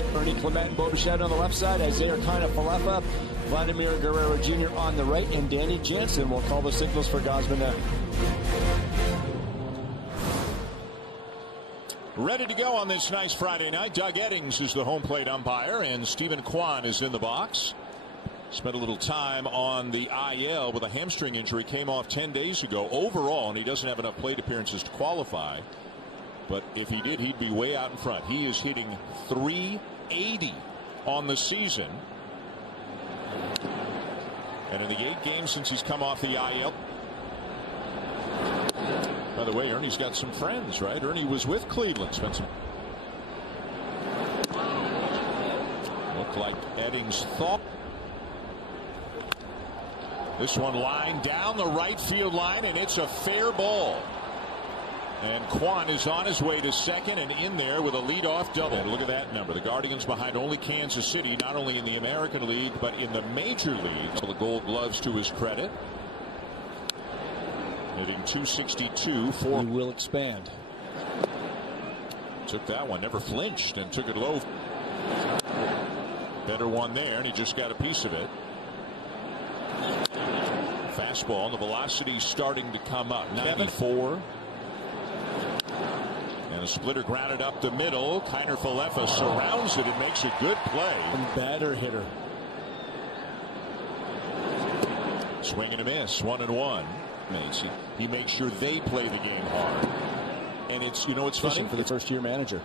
Rangers. Ernie Clement and Bo Bichette on the left side. Isaiah Falefa, Vladimir Guerrero Jr. on the right, and Danny Jansen will call the signals for Gosman. Ready to go on this nice Friday night. Doug Eddings is the home plate umpire, and Stephen Kwan is in the box. Spent a little time on the IL with a hamstring injury. Came off 10 days ago overall, and he doesn't have enough plate appearances to qualify. But if he did, he'd be way out in front. He is hitting .380 on the season. And in the 8 games since he's come off the IL. By the way, Ernie's got some friends, right? Ernie was with Cleveland. Spent some. Looked like Eddings thought. This one lined down the right field line, and it's a fair ball. And Kwan is on his way to second and in there with a leadoff double. And look at that number. The Guardians behind only Kansas City, not only in the American League, but in the major leagues. The Gold Gloves to his credit. Hitting .262. He will expand. Took that one, never flinched, and took it low. Better one there, and he just got a piece of it. Fastball, and the velocity starting to come up. 94. And a splitter grounded up the middle. Falefa surrounds it and makes a good play. And batter hitter. Swing and a miss. 1-1. He makes sure they play the game hard. And it's, you know, it's funny for the first-year manager.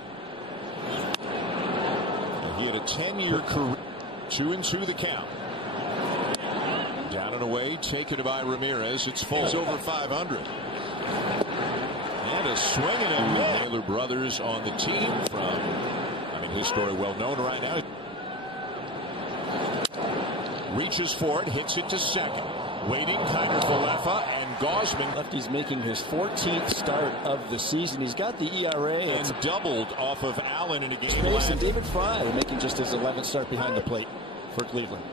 He had a 10-year career. 2-2 the count. Down and away, taken by Ramirez. It's full. It's over 500. And a swing and a miss. Naylor brothers on the team from, his story well known right now. Reaches for it, hits it to second. Waiting, Falefa and Gosman. Lefty's making his 14th start of the season. He's got the ERA. And doubled off of Allen in a game. And David Fry making just his 11th start behind the plate for Cleveland.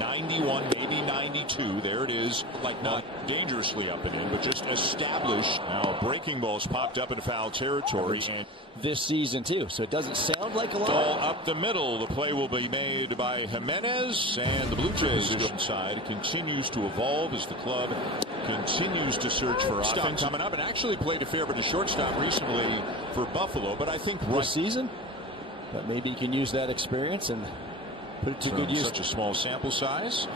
91, maybe 92. There it is. Like not dangerously up and in, but just established. Now breaking balls popped up in foul territory. And this season too, so it doesn't sound like a lot. Ball up the middle. The play will be made by Jimenez, and the Blue Jays side continues to evolve as the club continues to search for offense. Coming up, and actually played a fair bit of shortstop recently for Buffalo, but I think this season. But maybe he can use that experience and put it to good use. Such a small sample size.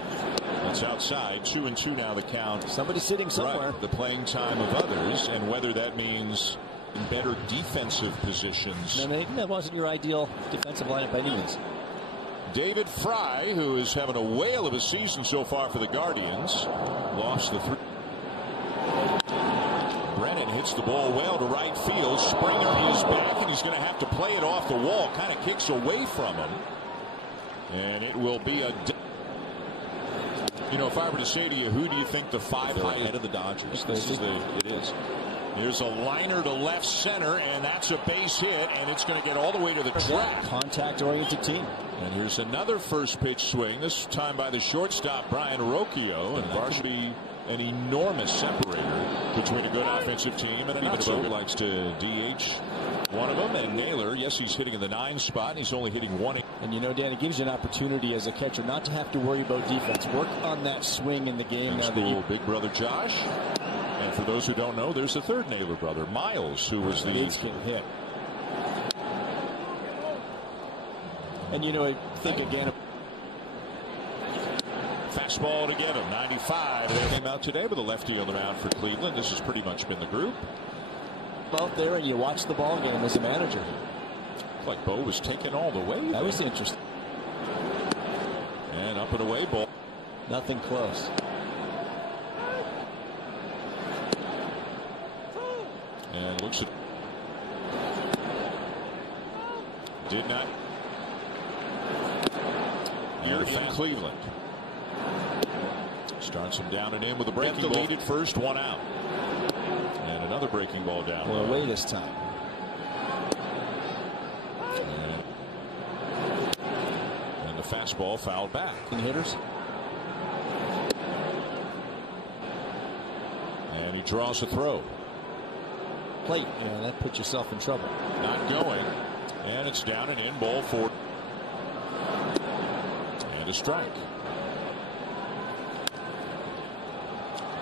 That's outside. 2-2 now the count. Somebody's sitting somewhere. Right. The playing time of others, and whether that means in better defensive positions. No, Nathan, that wasn't your ideal defensive lineup by any means. David Fry, who is having a whale of a season so far for the Guardians, lost the 3. Brennan hits the ball well to right field. Springer is back, and he's going to have to play it off the wall. Kind of kicks away from him. And it will be a. You know, if I were to say to you, who do you think the 5 ahead of the Dodgers? It is. Here's a liner to left center, and that's a base hit, and it's going to get all the way to the track. Contact-oriented team. And here's another first pitch swing, this time by the shortstop, Brian Rocchio, and that should be an enormous separator between a good offensive team and another. He likes to DH one of them, and Naylor, yes, he's hitting in the 9 spot, and he's only hitting 1. And you know, Dan, it gives you an opportunity as a catcher not to have to worry about defense. Work on that swing in the game. Now the big brother Josh. And for those who don't know, there's a third Naylor brother, Miles, who was the hit. And you know, I think again. Fastball to get him. 95. They came out today with a lefty on the mound for Cleveland. This has pretty much been the group. Out there, and you watch the ball game as a manager. Like Bo was taken all the way. That was interesting. And up and away ball. Nothing close. And looks at. Did not. You're in Cleveland. Starts him down and in with a breaking ball. Lead at first, 1 out. And another breaking ball down. Well, away this time. And the fastball fouled back. Hitters. And he draws a throw. Plate, that puts yourself in trouble. Not going. And it's down and in, ball 4. a strike.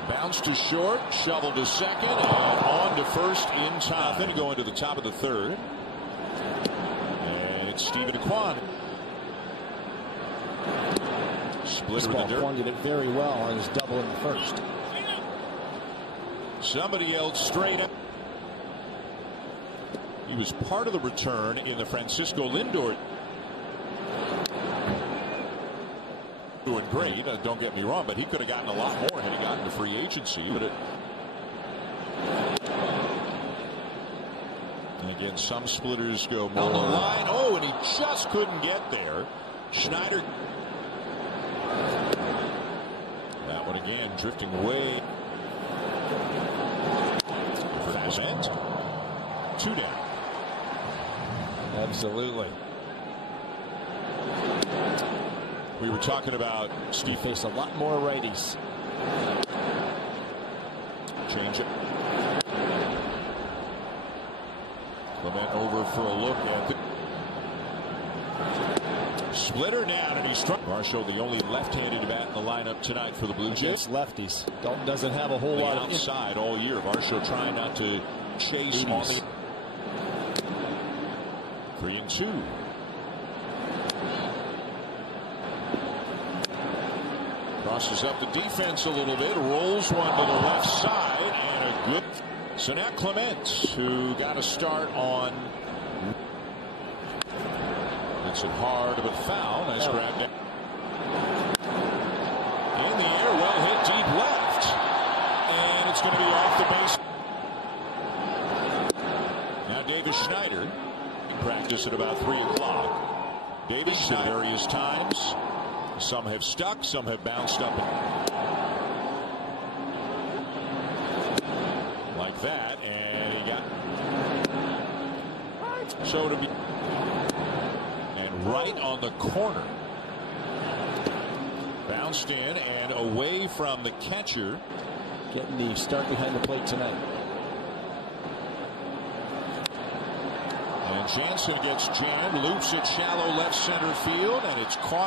Bounce to short, shovel to second, and on to first in time. Then going to the top of the third. And it's Stephen Aquan. Split in the dirt. Pointed it very well on his double in the first. Somebody else straight up. He was part of the return in the Francisco Lindor. Doing great, don't get me wrong, but he could have gotten a lot more had he gotten to free agency. But and again, some splitters go more on the line. Oh, and he just couldn't get there. Schneider. That one again drifting away. For that end. 2 down. Absolutely. We were talking about Steve faced a lot more righties. Change it. Clement over for a look at the splitter down, and he struck. Varsho, the only left-handed bat in the lineup tonight for the Blue Jays. Lefties. Dalton doesn't have a whole lot of outside all year. Varsho trying not to chase on the 3-2. Crosses up the defense a little bit, rolls one to the left side, and a good. So now Clement, who got a start on. Hits it hard, but foul. Nice grab down. In the air, well hit deep left, and it's going to be off the base. Now Davis Schneider in practice at about 3 o'clock. Davis Schneider various times. Some have stuck, some have bounced up like that, and he got so to be and right on the corner, bounced in and away from the catcher. Getting the start behind the plate tonight. And Jansen gets jammed, loops it shallow left center field, and it's caught.